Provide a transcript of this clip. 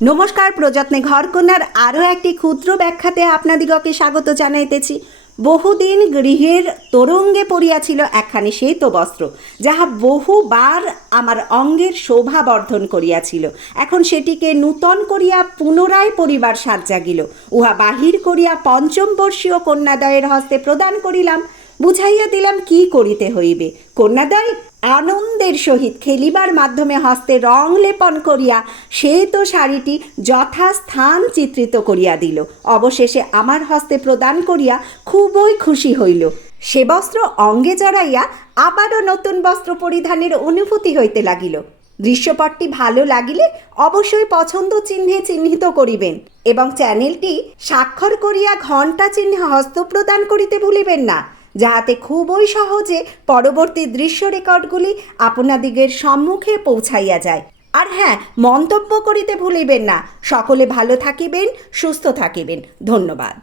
নমস্কার, প্রযত্নে ঘরকন্যার আরও একটি ক্ষুদ্র ব্যাখ্যাতে আপনাদিগকে স্বাগত জানাইতেছি। বহুদিন গৃহের তরঙ্গে পড়িয়াছিল একখানি শ্বেত বস্ত্র, যাহা বহুবার আমার অঙ্গের শোভা বর্ধন করিয়াছিল। এখন সেটিকে নূতন করিয়া পুনরায় পরিবার সাজ জাগিল উহা বাহির করিয়া পঞ্চম বর্ষীয় কন্যাদয়ের হস্তে প্রদান করিলাম। বুঝাইয়া দিলাম কি করিতে হইবে। কন্যাদয় আনন্দের সহিত খেলিবার মাধ্যমে হস্তে রং লেপন করিয়া সে তো শাড়িটি যথাস্থান চিত্রিত করিয়া দিল। অবশেষে আমার হস্তে প্রদান করিয়া খুবই খুশি হইল। সে বস্ত্র অঙ্গে জড়াইয়া আবারও নতুন বস্ত্র পরিধানের অনুভূতি হইতে লাগিল। দৃশ্যপটটি ভালো লাগিলে অবশ্যই পছন্দ চিহ্নে চিহ্নিত করিবেন এবং চ্যানেলটি স্বাক্ষর করিয়া ঘণ্টা চিহ্নে হস্ত প্রদান করিতে ভুলিবেন না। যাহাতে খুবই সহজে পরবর্তী দৃশ্য রেকর্ডগুলি আপনাদিগের সম্মুখে পৌঁছাইয়া যায়। আর হ্যাঁ মন্তব্য করিতে ভুলিবেন না। সকলে ভালো থাকিবেন, সুস্থ থাকিবেন। ধন্যবাদ।